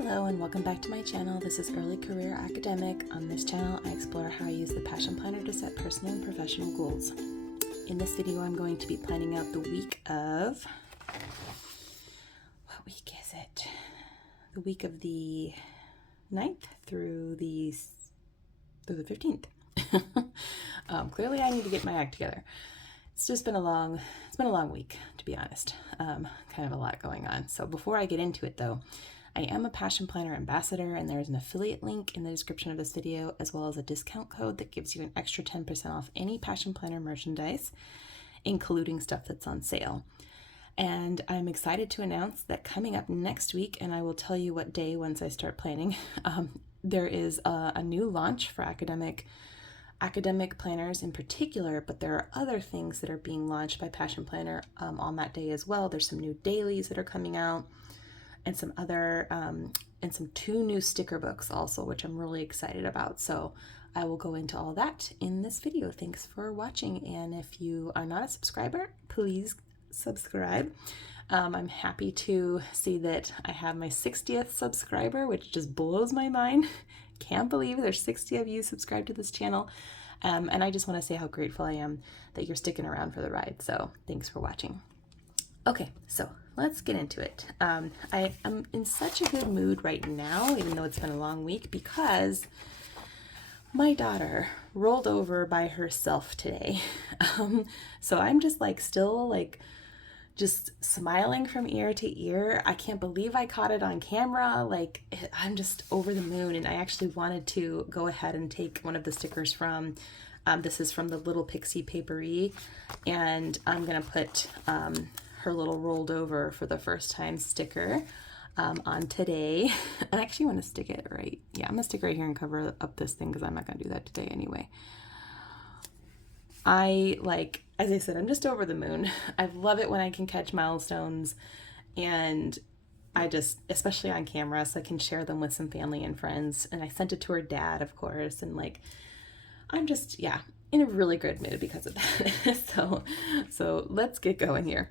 Hello and welcome back to my channel. This is Early Career Academic. On this channel, I explore how I use the Passion Planner to set personal and professional goals. In this video, I'm going to be planning out the week of, what week is it? The week of the 9th through the 15th. Clearly I need to get my act together. It's been a long week, to be honest. Kind of a lot going on. So before I get into it though, I am a Passion Planner ambassador, and there's an affiliate link in the description of this video, as well as a discount code that gives you an extra 10% off any Passion Planner merchandise, including stuff that's on sale. And I'm excited to announce that coming up next week, and I will tell you what day once I start planning, there is a new launch for academic planners in particular, but there are other things that are being launched by Passion Planner on that day as well. There's some new dailies that are coming out, and some other and some 2 new sticker books also, which I'm really excited about. So I will go into all that in this video. Thanks for watching, and if you are not a subscriber, please subscribe. I'm happy to see that I have my 60th subscriber, which just blows my mind. Can't believe there's 60 of you subscribed to this channel. And I just want to say how grateful I am that you're sticking around for the ride. So thanks for watching. Okay, so let's get into it. I am in such a good mood right now, even though it's been a long week, because my daughter rolled over by herself today. So I'm just just smiling from ear to ear. I can't believe I caught it on camera. I'm just over the moon, and I actually wanted to go ahead and take one of the stickers from, this is from the Little Pixie Paperie, and I'm gonna put her little rolled over for the first time sticker on today. I actually want to stick it right. Yeah, I'm gonna stick right here and cover up this thing because I'm not gonna do that today anyway. As I said, I'm just over the moon. I love it when I can catch milestones, and I just, especially on camera, so I can share them with some family and friends. And I sent it to her dad, of course, and I'm just, yeah, in a really good mood because of that. So let's get going here.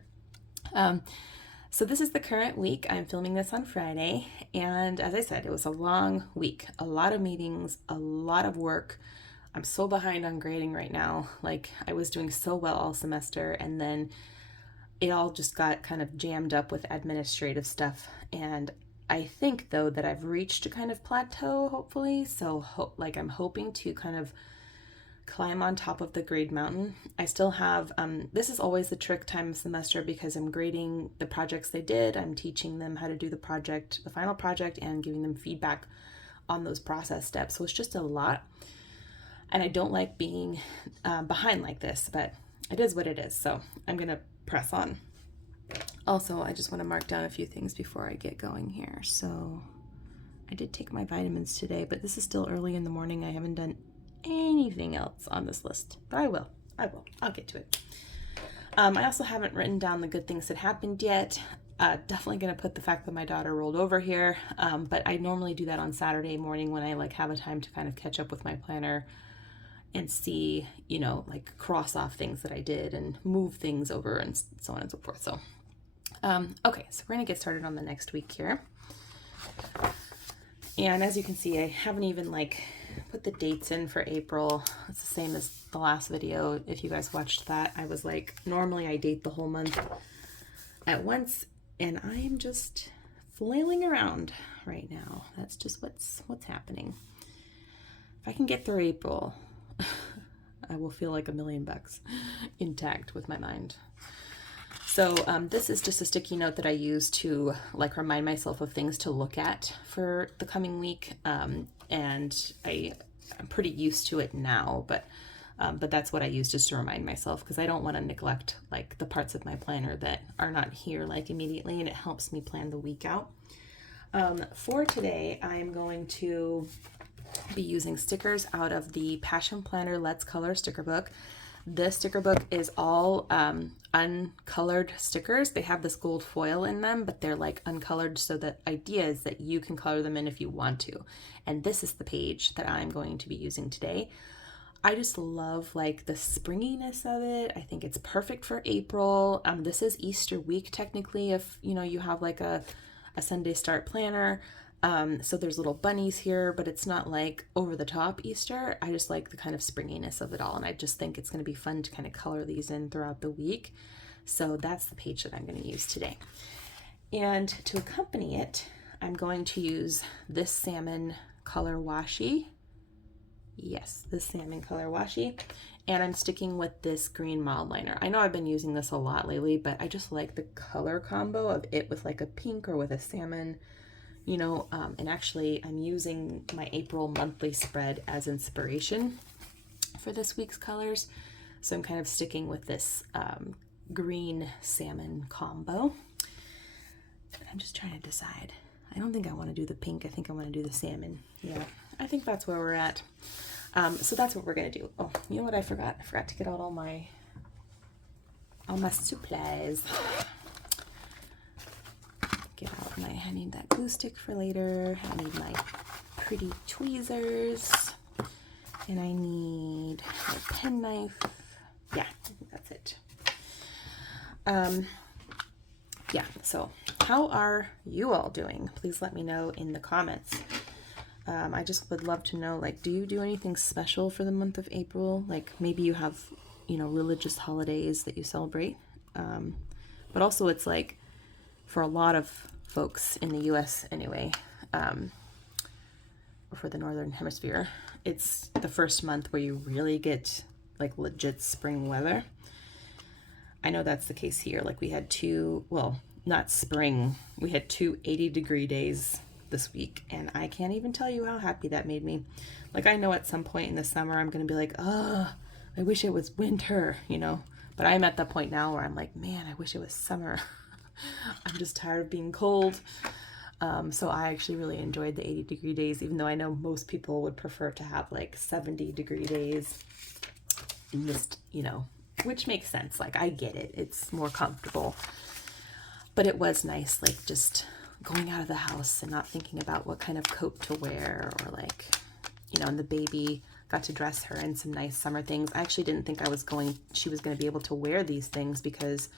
So this is the current week. I'm filming this on Friday, and as I said, it was a long week, a lot of meetings, a lot of work. I'm so behind on grading right now. I was doing so well all semester, and then it all just got kind of jammed up with administrative stuff. And I think though that I've reached a kind of plateau, hopefully. So I'm hoping to kind of climb on top of the grade mountain. I still have, this is always the trick time of semester because I'm grading the projects they did. I'm teaching them how to do the final project, and giving them feedback on those process steps. So it's just a lot. And I don't like being behind like this, but it is what it is. So I'm gonna press on. Also, I just wanna mark down a few things before I get going here. So I did take my vitamins today, but this is still early in the morning. I haven't done anything else on this list, but I'll get to it. I also haven't written down the good things that happened yet. Definitely gonna put the fact that my daughter rolled over here, but I normally do that on Saturday morning when I have a time to kind of catch up with my planner and see, cross off things that I did and move things over and so on and so forth. So, okay, so we're gonna get started on the next week here. And as you can see, I haven't even put the dates in for April. It's the same as the last video. If you guys watched that, I was normally I date the whole month at once, and I am just flailing around right now. That's just what's happening. If I can get through April, I will feel like $1 million intact with my mind. So this is just a sticky note that I use to remind myself of things to look at for the coming week. And I'm pretty used to it now, but that's what I use just to remind myself, because I don't want to neglect the parts of my planner that are not here immediately, and it helps me plan the week out. For today, I'm going to be using stickers out of the Passion Planner Let's Color sticker book. This sticker book is all uncolored stickers. They have this gold foil in them, but they're uncolored, so the idea is that you can color them in if you want to. And this is the page that I'm going to be using today. I just love the springiness of it. I think it's perfect for April. This is Easter week technically, if you have a Sunday start planner. So there's little bunnies here, but it's not like over the top Easter. I just like the kind of springiness of it all. And I just think it's going to be fun to kind of color these in throughout the week. So that's the page that I'm going to use today. And to accompany it, I'm going to use this salmon color washi. Yes, this salmon color washi. And I'm sticking with this green mild liner. I know I've been using this a lot lately, but I just like the color combo of it with like a pink or with a salmon. You know, and actually I'm using my April monthly spread as inspiration for this week's colors. So I'm kind of sticking with this green salmon combo. I'm just trying to decide. I don't think I want to do the pink. I think I want to do the salmon. Yeah, I think that's where we're at. So that's what we're going to do. Oh, you know what I forgot? I forgot to get out all my supplies. Get out I need that glue stick for later. I need my pretty tweezers. And I need a pen knife. Yeah, I think that's it. Yeah, so how are you all doing? Please let me know in the comments. I just would love to know, like, do you do anything special for the month of April? Like maybe you have, you know, religious holidays that you celebrate. But also it's like for a lot of folks in the US anyway, or for the Northern Hemisphere, it's the first month where you really get like legit spring weather. I know that's the case here. Like we had two, well, not spring, we had 2 80-degree days this week, and I can't even tell you how happy that made me. Like I know at some point in the summer I'm gonna be like, oh, I wish it was winter, you know, but I'm at that point now where I'm like, man, I wish it was summer. I'm just tired of being cold. So I actually really enjoyed the 80-degree days, even though I know most people would prefer to have like 70-degree days in this, you know, which makes sense. Like I get it. It's more comfortable. But it was nice, like just going out of the house and not thinking about what kind of coat to wear, or like, you know, and the baby got to dress her in some nice summer things. I actually didn't think she was going to be able to wear these things because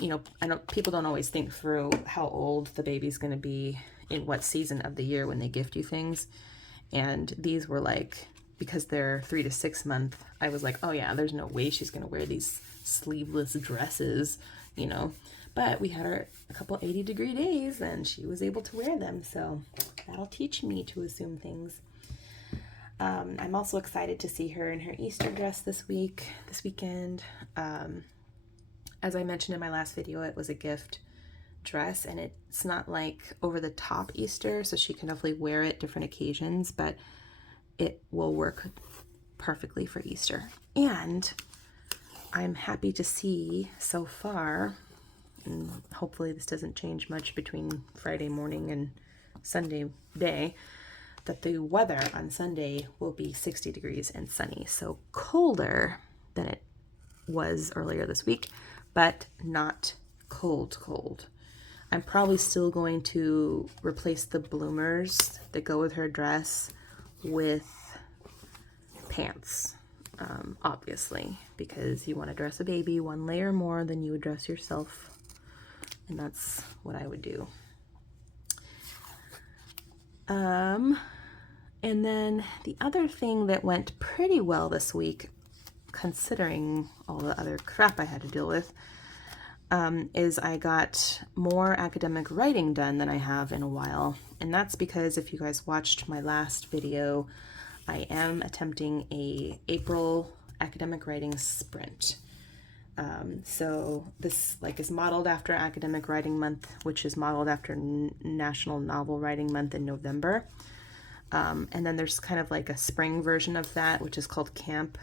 you know, I know people don't always think through how old the baby's going to be in what season of the year when they gift you things. And these were like, because they're 3 to 6 month, I was like, oh yeah, there's no way she's going to wear these sleeveless dresses, you know. But we had her a couple 80-degree days and she was able to wear them. So that'll teach me to assume things. I'm also excited to see her in her Easter dress this weekend. As I mentioned in my last video, it was a gift dress, and it's not like over the top Easter, so she can definitely wear it different occasions, but it will work perfectly for Easter. And I'm happy to see so far, and hopefully this doesn't change much between Friday morning and Sunday day, that the weather on Sunday will be 60 degrees and sunny, so colder than it was earlier this week, but not cold. I'm probably still going to replace the bloomers that go with her dress with pants, obviously, because you want to dress a baby one layer more than you would dress yourself, and that's what I would do. And then the other thing that went pretty well this week, considering all the other crap I had to deal with, is I got more academic writing done than I have in a while. And that's because if you guys watched my last video, I am attempting a April academic writing sprint. So this like is modeled after Academic Writing Month, which is modeled after National Novel Writing Month in November. And then there's kind of like a spring version of that, which is called Camp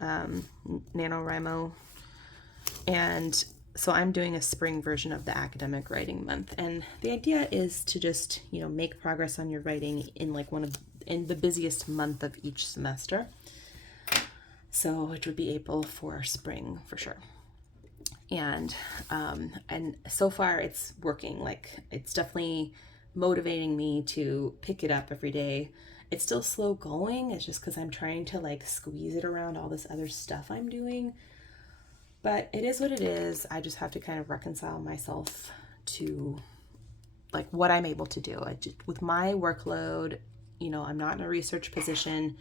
NaNoWriMo. And so I'm doing a spring version of the Academic Writing Month. And the idea is to just, you know, make progress on your writing in like in the busiest month of each semester. So it would be April for spring for sure. And so far it's working. Like it's definitely motivating me to pick it up every day. It's still slow going. It's just because I'm trying to like squeeze it around all this other stuff I'm doing. But it is what it is. I just have to kind of reconcile myself to like what I'm able to do. With my workload, I'm not in a research position.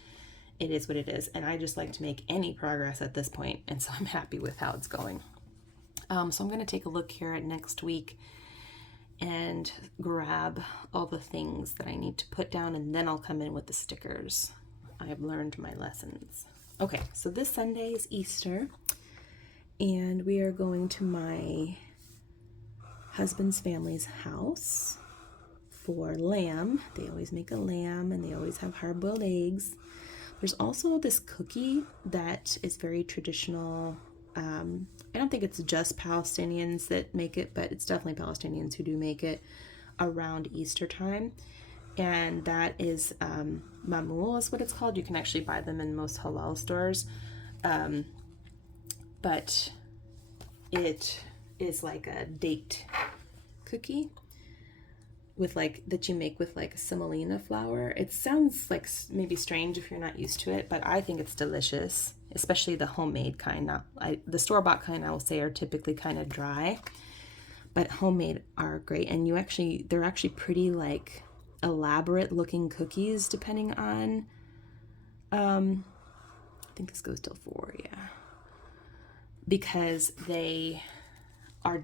It is what it is. And I just like to make any progress at this point. And so I'm happy with how it's going. So I'm going to take a look here at next week and grab all the things that I need to put down, and then I'll come in with the stickers. I have learned my lessons. Okay, so this Sunday is Easter, and we are going to my husband's family's house for lamb. They always make a lamb, and they always have hard-boiled eggs. There's also this cookie that is very traditional. I don't think it's just Palestinians that make it, but it's definitely Palestinians who do make it around Easter time. And that is mamul is what it's called. You can actually buy them in most halal stores. But it is like a date cookie with that you make with semolina flour. It sounds like maybe strange if you're not used to it, but I think it's delicious, especially the homemade kind. The store-bought kind, I will say, are typically kind of dry, but homemade are great. And they're actually pretty elaborate looking cookies, depending on I think this goes till 4, yeah, because there are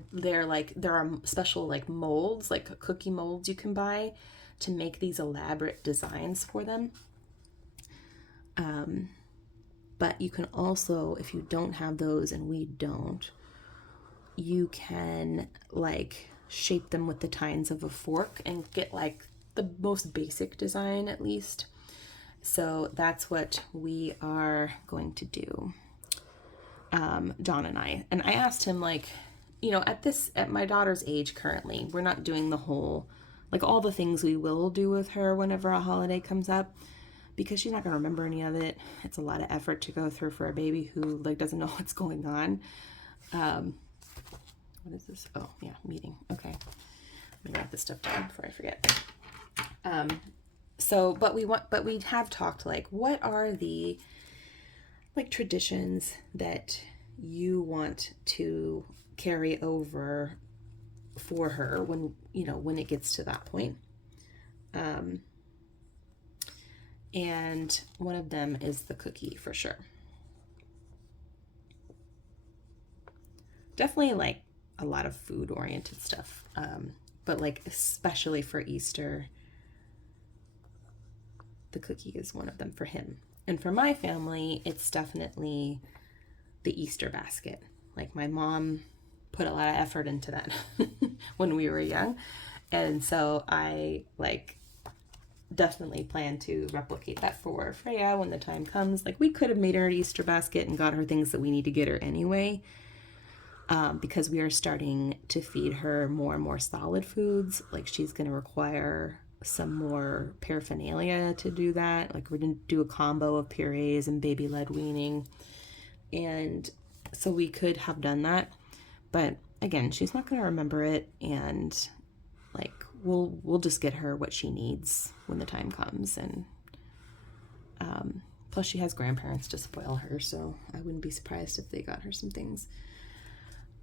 special molds, cookie molds you can buy to make these elaborate designs for them. But you can also, if you don't have those, and we don't, you can shape them with the tines of a fork and get the most basic design at least. So that's what we are going to do. John and I asked him at my daughter's age currently, we're not doing the whole, all the things we will do with her whenever a holiday comes up, because she's not going to remember any of it. It's a lot of effort to go through for a baby who doesn't know what's going on. What is this? Oh yeah, meeting. Okay. Let me write this stuff down before I forget. But we have talked what are the traditions that you want to carry over for her when it gets to that point. And one of them is the cookie for sure. Definitely a lot of food oriented stuff. But especially for Easter, the cookie is one of them for him. And for my family, it's definitely the Easter basket. My mom put a lot of effort into that when we were young. And so I definitely plan to replicate that for Freya when the time comes. We could have made her an Easter basket and got her things that we need to get her anyway. Because we are starting to feed her more and more solid foods. She's going to require some more paraphernalia to do that. We're going to do a combo of purees and baby-led weaning. And so we could have done that. But again, she's not going to remember it. And we'll just get her what she needs when the time comes. And plus she has grandparents to spoil her. So I wouldn't be surprised if they got her some things.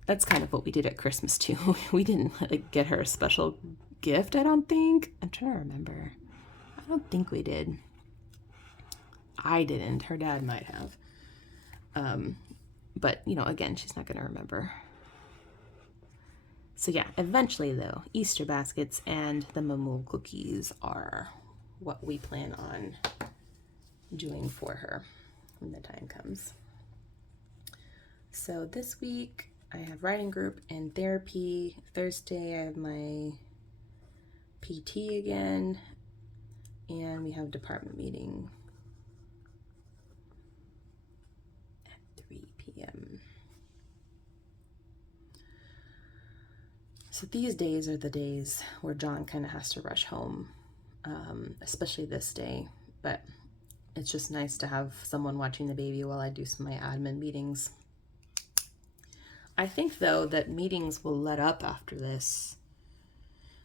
That's kind of what we did at Christmas too. We didn't get her a special gift, I don't think. I'm trying to remember. I don't think we did. I didn't. Her dad might have. But, again, she's not going to remember. So yeah, eventually though, Easter baskets and the mamul cookies are what we plan on doing for her when the time comes. So this week I have writing group and therapy. Thursday I have my PT again, and we have department meeting at 3 p.m. So these days are the days where John kind of has to rush home, especially this day, but it's just nice to have someone watching the baby while I do some of my admin meetings. I think though that meetings will let up after this.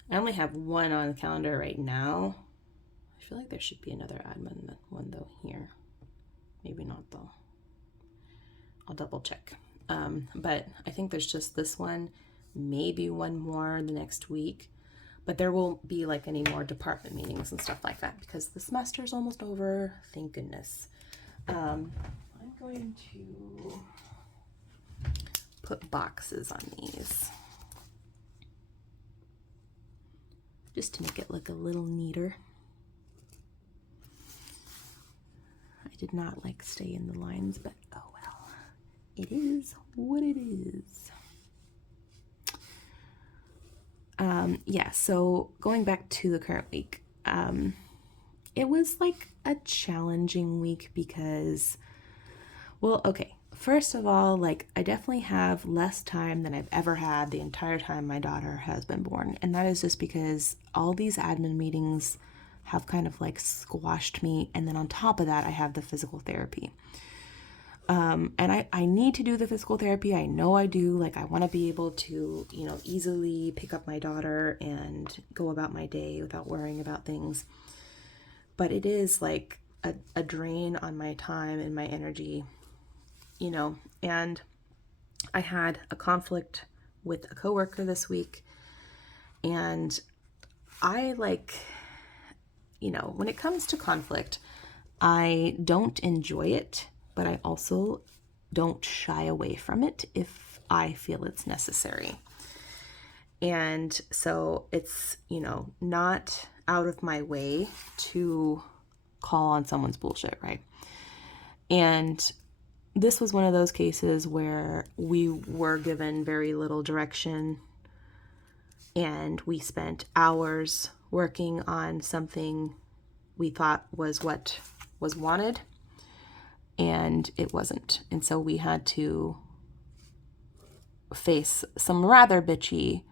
I only have one on the calendar right now. I feel like there should be another admin one though here. Maybe not though. I'll double check. But I think there's just this one, maybe one more the next week. but there won't be like any more department meetings and stuff like that because the semester's almost over, thank goodness. I'm going to put boxes on these just to make it look a little neater. I did not like stay in the lines, but oh well, it is what it is. Yeah, so going back to the current week, it was like a challenging week because, well, okay, first of all, like I definitely have less time than I've ever had the entire time my daughter has been born. And that is just because all these admin meetings have kind of like squashed me. And then on top of that, I have the physical therapy. And I need to do the physical therapy. I know I do. Like, I want to be able to, you know, easily pick up my daughter and go about my day without worrying about things. But it is like a drain on my time and my energy, you know. And I had a conflict with a coworker this week. And I like, you know, when it comes to conflict, I don't enjoy it, but I also don't shy away from it if I feel it's necessary. And so it's, you know, not out of my way to call on someone's bullshit, right? And this was one of those cases where we were given very little direction and we spent hours working on something we thought was what was wanted, and it wasn't. And so we had to face some rather bitchy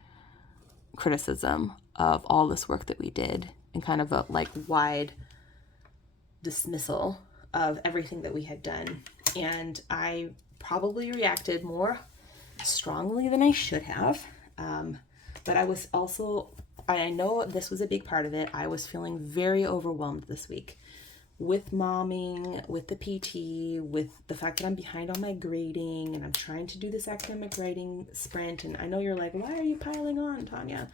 criticism of all this work that we did and kind of a like wide dismissal of everything that we had done. And I probably reacted more strongly than I should have. But I was also, I know this was a big part of it, I was feeling very overwhelmed this week with momming, with the PT, with the fact that I'm behind on my grading and I'm trying to do this academic writing sprint. And I know you're like, why are you piling on, Tanya?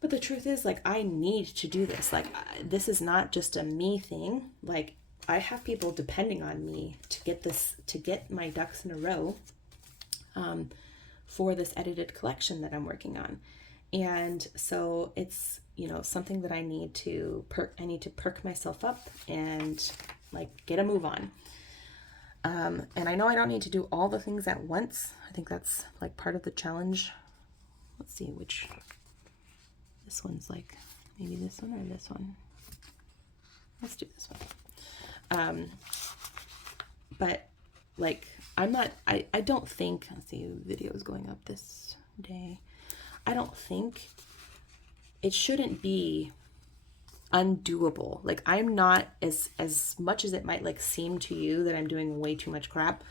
But the truth is, like, I need to do this. Like, this is not just a me thing. Like, I have people depending on me to get this, to get my ducks in a row for this edited collection that I'm working on. And so it's, you know, something that I need to perk myself up and like get a move on. And I know I don't need to do all the things at once. I think that's like part of the challenge. Let's see which, this one's like, maybe this one or this one. Let's do this one. But like, I don't think, let's see, video is going up this day. I don't think it shouldn't be undoable. Like, I'm not, as much as it might like seem to you that I'm doing way too much crap,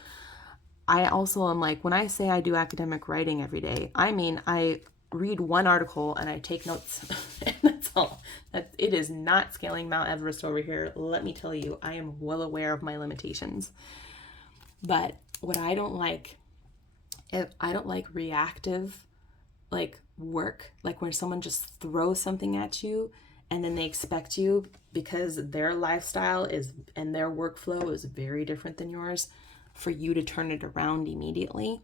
I also am like, when I say I do academic writing every day, I mean, I read one article and I take notes and that's all. It is not scaling Mount Everest over here. Let me tell you, I am well aware of my limitations. But what I don't like reactive like work, like when someone just throws something at you and then they expect you, because their lifestyle is and their workflow is very different than yours, for you to turn it around immediately.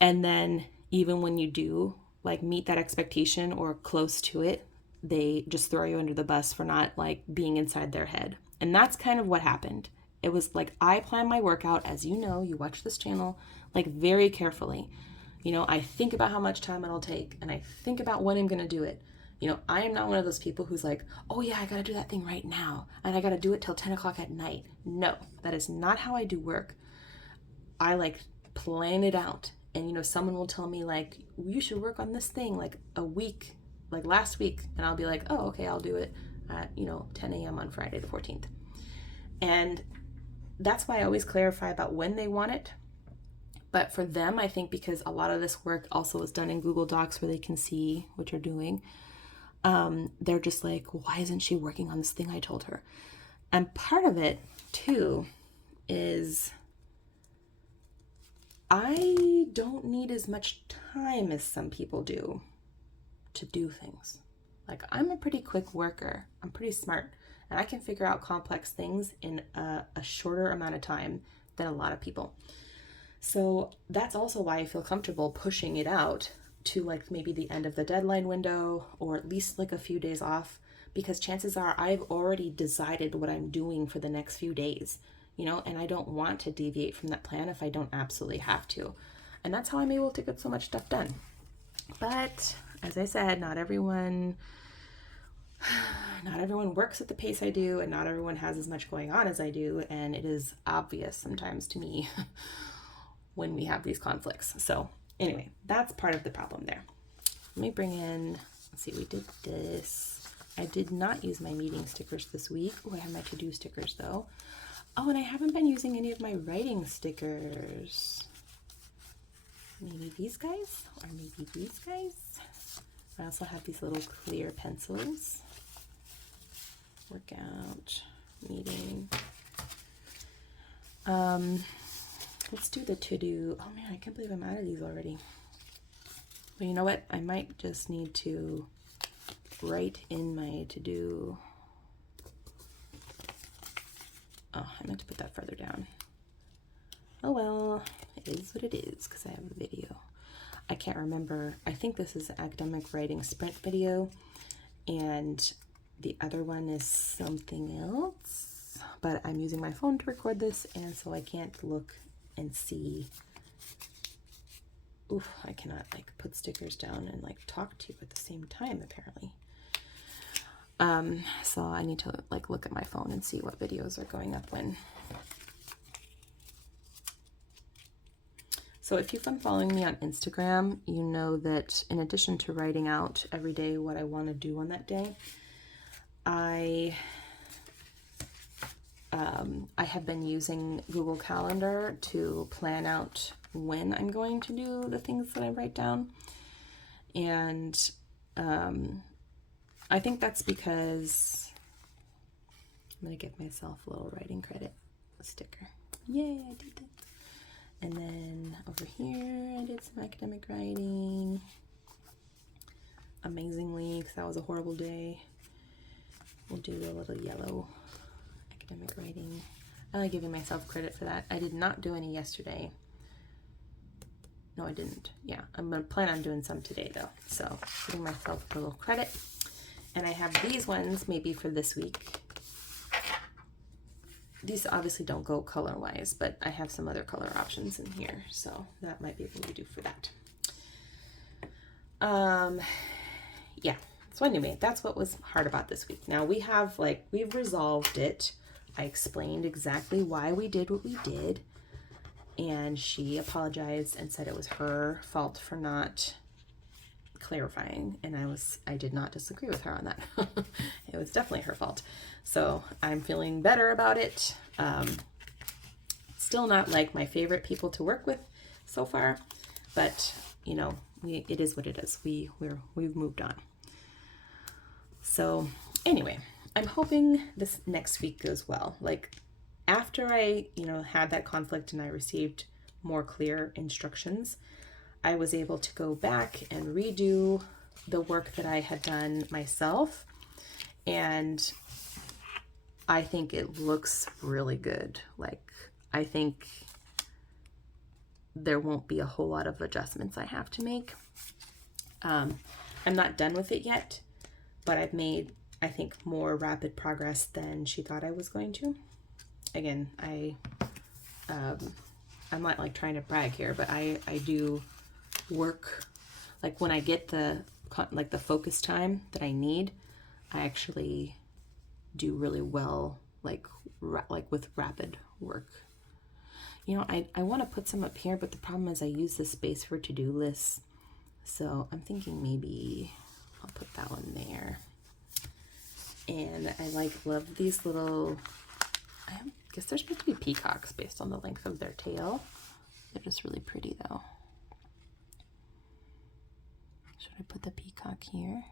And then even when you do like meet that expectation or close to it, they just throw you under the bus for not like being inside their head. And that's kind of what happened. It was like, I plan my workout, as you know, you watch this channel, like very carefully. You know, I think about how much time it'll take and I think about when I'm going to do it. You know, I am not one of those people who's like, oh yeah, I got to do that thing right now and I got to do it till 10 o'clock at night. No, that is not how I do work. I like plan it out. And, you know, someone will tell me like, you should work on this thing like a week, like last week. And I'll be like, oh, okay, I'll do it at, you know, 10 a.m. on Friday the 14th. And that's why I always clarify about when they want it. But for them, I think because a lot of this work also is done in Google Docs where they can see what you're doing, they're just like, why isn't she working on this thing I told her? And part of it, too, is I don't need as much time as some people do. to do things. Like, I'm a pretty quick worker. I'm pretty smart, and I can figure out complex things in a shorter amount of time than a lot of people. So that's also why I feel comfortable pushing it out to like maybe the end of the deadline window, or at least like a few days off, because chances are I've already decided what I'm doing for the next few days, you know, and I don't want to deviate from that plan if I don't absolutely have to. And that's how I'm able to get so much stuff done. But as I said, not everyone works at the pace I do, and not everyone has as much going on as I do, and it is obvious sometimes to me when we have these conflicts. So anyway, that's part of the problem there. Let me bring in, let's see, we did this. I did not use my meeting stickers this week. Oh, I have my to-do stickers though. Oh, and I haven't been using any of my writing stickers. Maybe these guys, or maybe these guys. I also have these little clear pencils. Workout, meeting. Let's do the to-do. Oh man, I can't believe I'm out of these already. Well, you know what? I might just need to write in my to-do. Oh, I meant to put that further down. Oh well, it is what it is because I have a video. I can't remember. I think this is an academic writing sprint video, and the other one is something else, but I'm using my phone to record this, and so I can't look and see. Oof, I cannot like put stickers down and like talk to you at the same time apparently. So I need to like look at my phone and see what videos are going up when. So if you've been following me on Instagram, you know that in addition to writing out every day what I want to do on that day, I have been using Google Calendar to plan out when I'm going to do the things that I write down. And I think that's because I'm going to give myself a little writing credit, a sticker. Yay, I did that. And then over here, I did some academic writing. Amazingly, because that was a horrible day. We'll do a little yellow academic writing. I like giving myself credit for that. I did not do any yesterday. No, I didn't. Yeah, I'm going to plan on doing some today though. So giving myself a little credit. And I have these ones maybe for this week. These obviously don't go color-wise, but I have some other color options in here, so that might be able to do for that. Yeah, so anyway, that's what was hard about this week. Now we've resolved it. I explained exactly why we did what we did, and she apologized and said it was her fault for not clarifying, and I did not disagree with her on that. It was definitely her fault. So I'm feeling better about it. Still not like my favorite people to work with so far, but you know, it is what it is. We've moved on. So anyway, I'm hoping this next week goes well. Like after I, had that conflict and I received more clear instructions, I was able to go back and redo the work that I had done myself, and I think it looks really good. Like, I think there won't be a whole lot of adjustments I have to make. I'm not done with it yet, but I've made, I think, more rapid progress than she thought I was going to. Again, I'm not like trying to brag here, but I do work, like when I get the focus time that I need, I actually do really well, like with rapid work. I want to put some up here, but the problem is I use this space for to-do lists, so I'm thinking maybe I'll put that one there. And I love these little, I guess they're supposed to be peacocks based on the length of their tail. They're just really pretty though. Should I put the peacock here?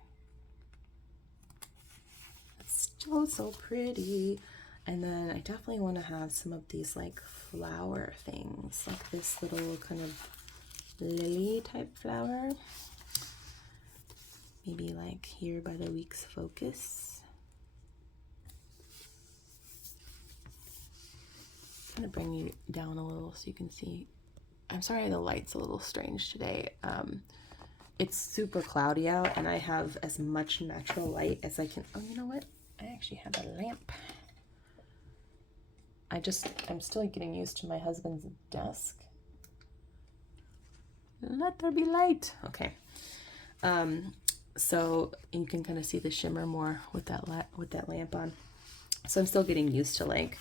It's so pretty. And then I definitely want to have some of these like flower things, like this little kind of lily type flower. maybe like here by the week's focus. I'm gonna bring you down a little so you can see. I'm sorry the light's a little strange today. It's super cloudy out and I have as much natural light as I can. Oh, you know what? I actually have a lamp. I'm still getting used to my husband's desk. Let there be light. Okay. So you can kind of see the shimmer more with that lamp on. So I'm still getting used to like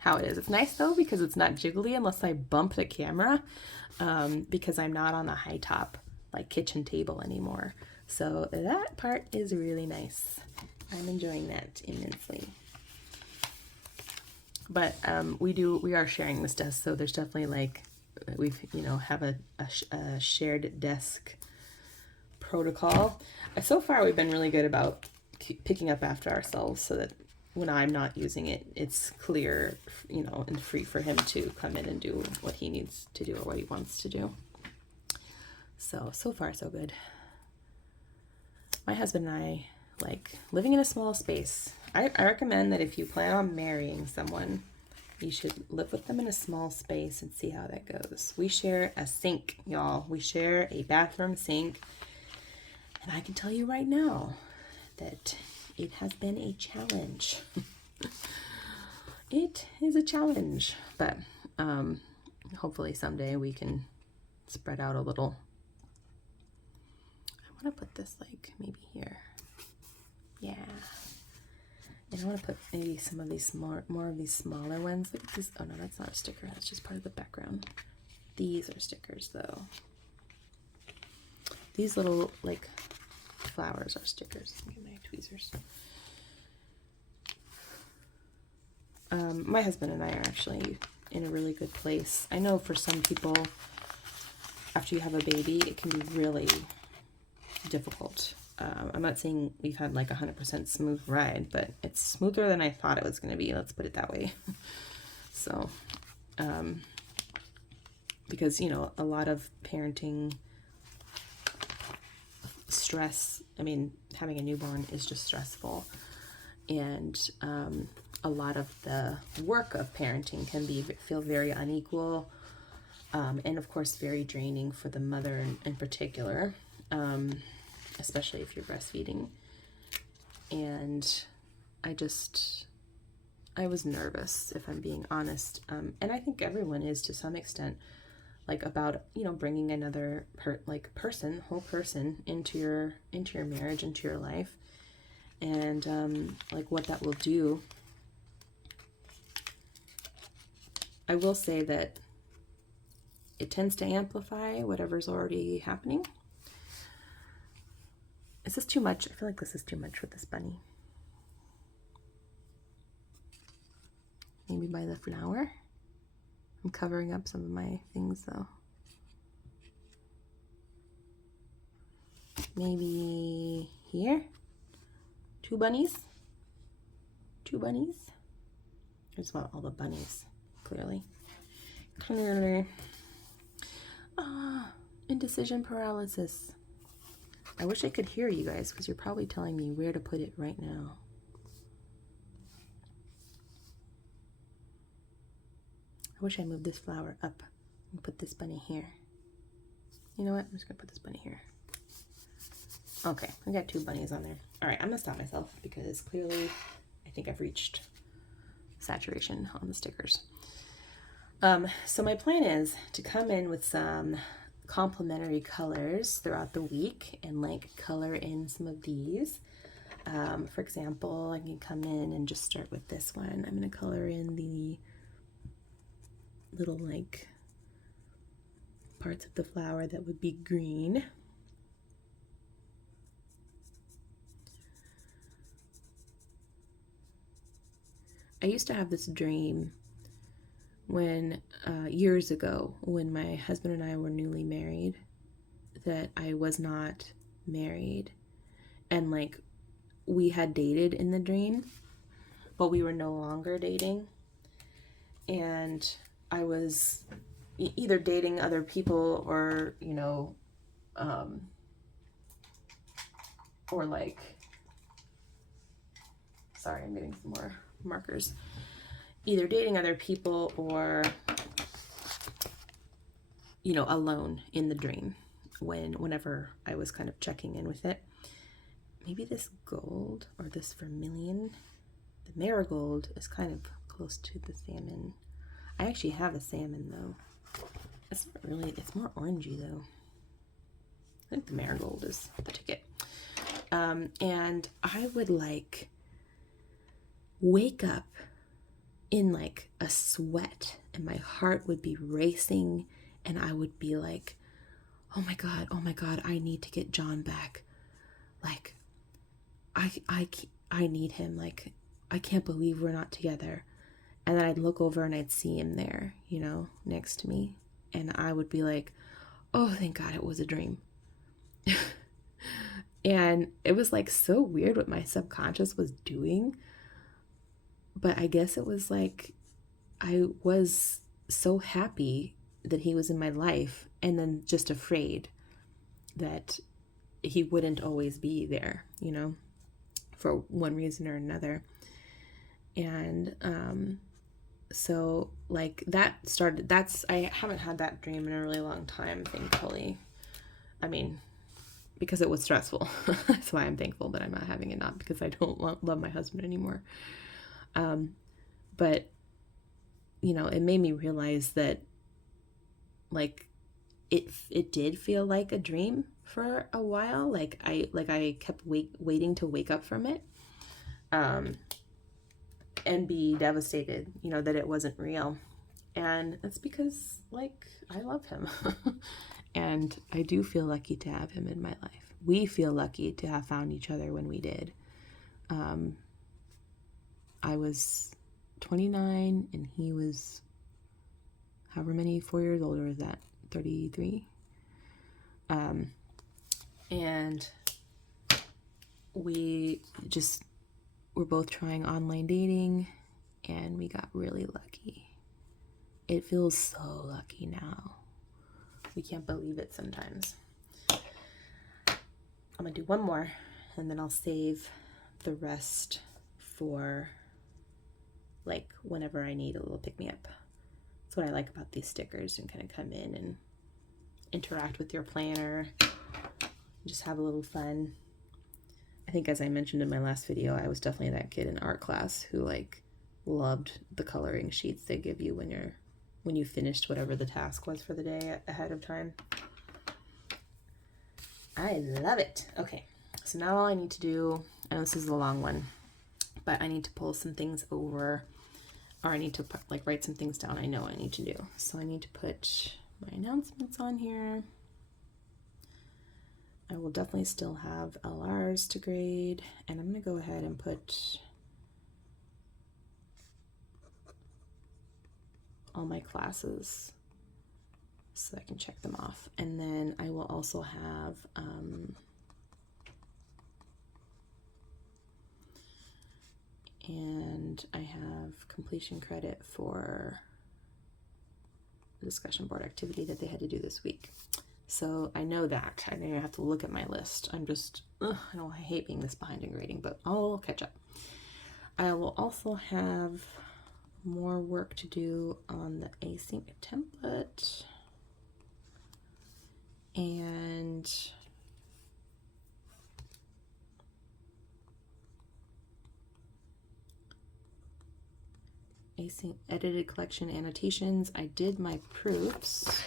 how it is. It's nice though because it's not jiggly unless I bump the camera, because I'm not on the high top like kitchen table anymore. So that part is really nice. I'm enjoying that immensely. But we are sharing this desk, so there's definitely like we've have a shared desk protocol. So far we've been really good about picking up after ourselves so that when I'm not using it, it's clear, and free for him to come in and do what he needs to do or what he wants to do. So far so good. My husband and I like living in a small space. I recommend that if you plan on marrying someone, you should live with them in a small space and see how that goes. We share a sink, y'all. We share a bathroom sink. And I can tell you right now that it has been a challenge. It is a challenge, but hopefully someday we can spread out a little. I want to put this like maybe here. Yeah. And I want to put maybe some of these more of these smaller ones. Look at this. Oh no, that's not a sticker. That's just part of the background. These are stickers though. These little like flowers are stickers. Let me get my tweezers. My husband and I are actually in a really good place. I know for some people, after you have a baby, it can be really difficult. I'm not saying we've had like 100% smooth ride, but it's smoother than I thought it was going to be. Let's put it that way. So, because, a lot of parenting stress, having a newborn is just stressful. And a lot of the work of parenting can feel very unequal. And of course, very draining for the mother in particular. Especially if you're breastfeeding. And I was nervous, if I'm being honest. And I think everyone is to some extent, like about, bringing another whole person into your marriage, into your life. And like what that will do. I will say that it tends to amplify whatever's already happening. Is this too much? I feel like this is too much with this bunny. Maybe by the flower. I'm covering up some of my things though. Maybe here. Two bunnies. I just want all the bunnies, clearly. Indecision paralysis. I wish I could hear you guys because you're probably telling me where to put it right now. I wish I moved this flower up and put this bunny here. You know what? I'm just going to put this bunny here. Okay, I got two bunnies on there. All right, I'm going to stop myself because clearly I think I've reached saturation on the stickers. So my plan is to come in with some complementary colors throughout the week and like color in some of these. For example, I can come in and just start with this one. I'm going to color in the little like parts of the flower that would be green. I used to have this dream when years ago when my husband and I were newly married that I was not married, and like we had dated in the dream but we were no longer dating, and I was either dating other people or or like, sorry, I'm getting some more markers, either dating other people or, you know, alone in the dream whenever I was kind of checking in with it. Maybe this gold or this vermilion. The marigold is kind of close to the salmon. I actually have a salmon though. It's not really, it's more orangey though. I think the marigold is the ticket. And I would like wake up in like a sweat and my heart would be racing and I would be like, oh my God, I need to get John back. Like, I need him. Like, I can't believe we're not together. And then I'd look over and I'd see him there, you know, next to me. And I would be like, oh, thank God it was a dream. And it was like so weird what my subconscious was doing. But I guess it was like, I was so happy that he was in my life and then just afraid that he wouldn't always be there, you know, for one reason or another. And so like that started, I haven't had that dream in a really long time, thankfully. I mean, because it was stressful. That's why I'm thankful that I'm not having it, not because I don't love my husband anymore. But, you know, it made me realize that like it did feel like a dream for a while. Like I kept waiting to wake up from it. And be devastated, you know, that it wasn't real. And it's because, like, I love him. And I do feel lucky to have him in my life. We feel lucky to have found each other when we did. I was 29 and he was however many, 4 years older is that? 33? And we're both trying online dating and we got really lucky. It feels so lucky now. We can't believe it sometimes. I'm gonna do one more and then I'll save the rest for like whenever I need a little pick-me-up. That's what I like about these stickers, and kind of come in and interact with your planner, just have a little fun. I think, as I mentioned in my last video, I was definitely that kid in art class who like loved the coloring sheets they give you when you finished whatever the task was for the day ahead of time. I love it. Okay, so now all I need to do, I know this is a long one, but I need to pull some things over, or I need to put, like write some things down I know I need to do. So I need to put my announcements on here. I will definitely still have LRs to grade, and I'm going to go ahead and put all my classes so I can check them off. And then I will also have and I have completion credit for the discussion board activity that they had to do this week. So I know that. I don't even have to look at my list. I'm just, I hate being this behind in grading, but I'll catch up. I will also have more work to do on the async template. And async edited collection annotations. I did my proofs.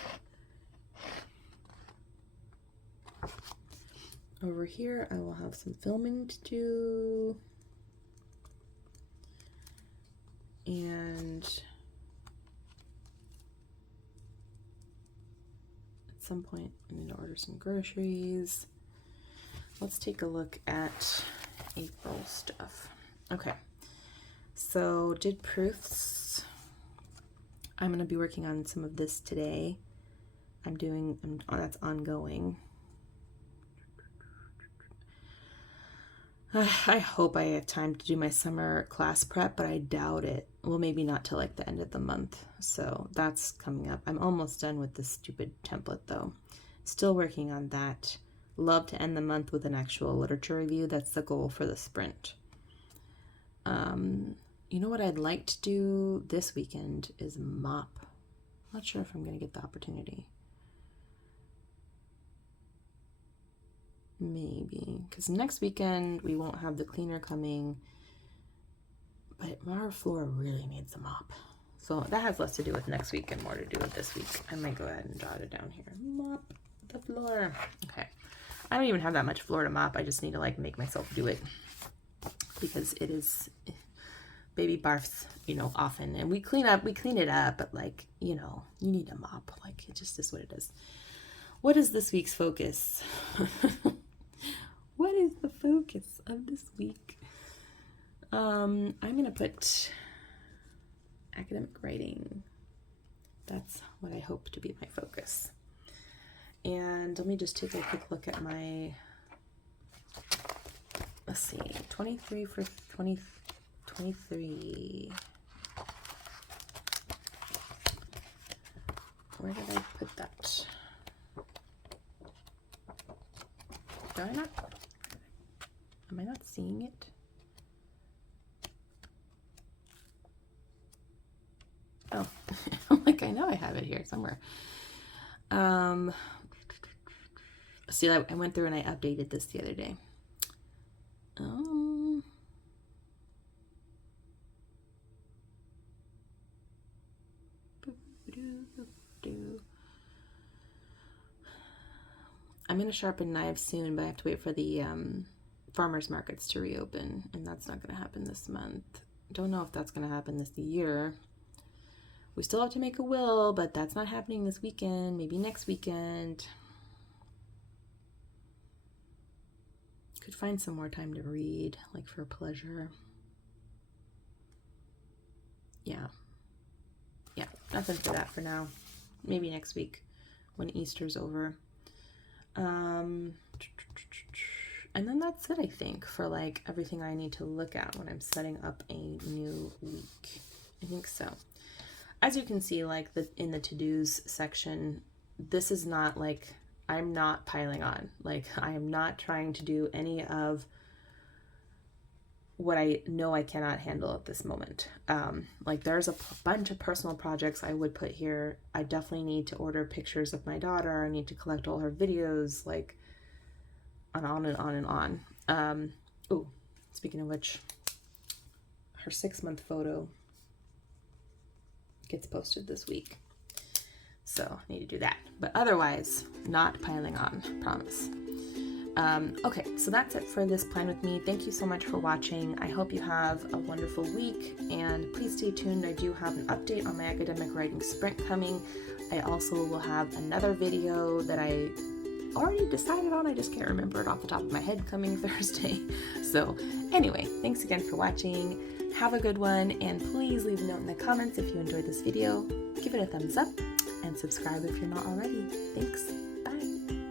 Over here, I will have some filming to do. And at some point, I need to order some groceries. Let's take a look at April stuff. Okay, so did proofs. I'm going to be working on some of this today. That's ongoing. I hope I have time to do my summer class prep, but I doubt it. Well, maybe not till like the end of the month. So that's coming up. I'm almost done with this stupid template though. Still working on that. love to end the month with an actual literature review. That's the goal for the sprint. You know what I'd like to do this weekend is mop. I'm not sure if I'm going to get the opportunity. Maybe, because next weekend we won't have the cleaner coming, but our floor really needs a mop. So that has less to do with next week and more to do with this week. I might go ahead and jot it down here. Mop the floor. Okay. I don't even have that much floor to mop. I just need to like make myself do it because it is baby barfs, often. And we clean it up, but like, you need to mop. Like it just is what it is. What is this week's focus? What is the focus of this week? I'm going to put academic writing. That's what I hope to be my focus. And let me just take a quick look at my, let's see, 23 for 2023. Where did I put that? Am I not seeing it? Oh, I'm like, I know I have it here somewhere. See, I went through and I updated this the other day. I'm going to sharpen knives soon, but I have to wait for the farmers markets to reopen, and that's not going to happen this month. Don't know if that's going to happen this year. We still have to make a will, but that's not happening this weekend. Maybe next weekend. Could find some more time to read, like for pleasure. Yeah, nothing for that for now. Maybe next week when Easter's over. And then that's it, I think, for like everything I need to look at when I'm setting up a new week. I think so. As you can see, like in the to-dos section, this is not like, I'm not piling on. Like I am not trying to do any of what I know I cannot handle at this moment. Like there's a bunch of personal projects I would put here. I definitely need to order pictures of my daughter. I need to collect all her videos, like on and on and on. Oh, speaking of which, her 6-month photo gets posted this week. So I need to do that. But otherwise, not piling on, promise. Okay, so that's it for this Plan With Me. Thank you so much for watching. I hope you have a wonderful week, and please stay tuned. I do have an update on my academic writing sprint coming. I also will have another video that I already decided on. I just can't remember it off the top of my head coming Thursday. So anyway, thanks again for watching. Have a good one, and please leave a note in the comments if you enjoyed this video. Give it a thumbs up and subscribe if you're not already. Thanks. Bye.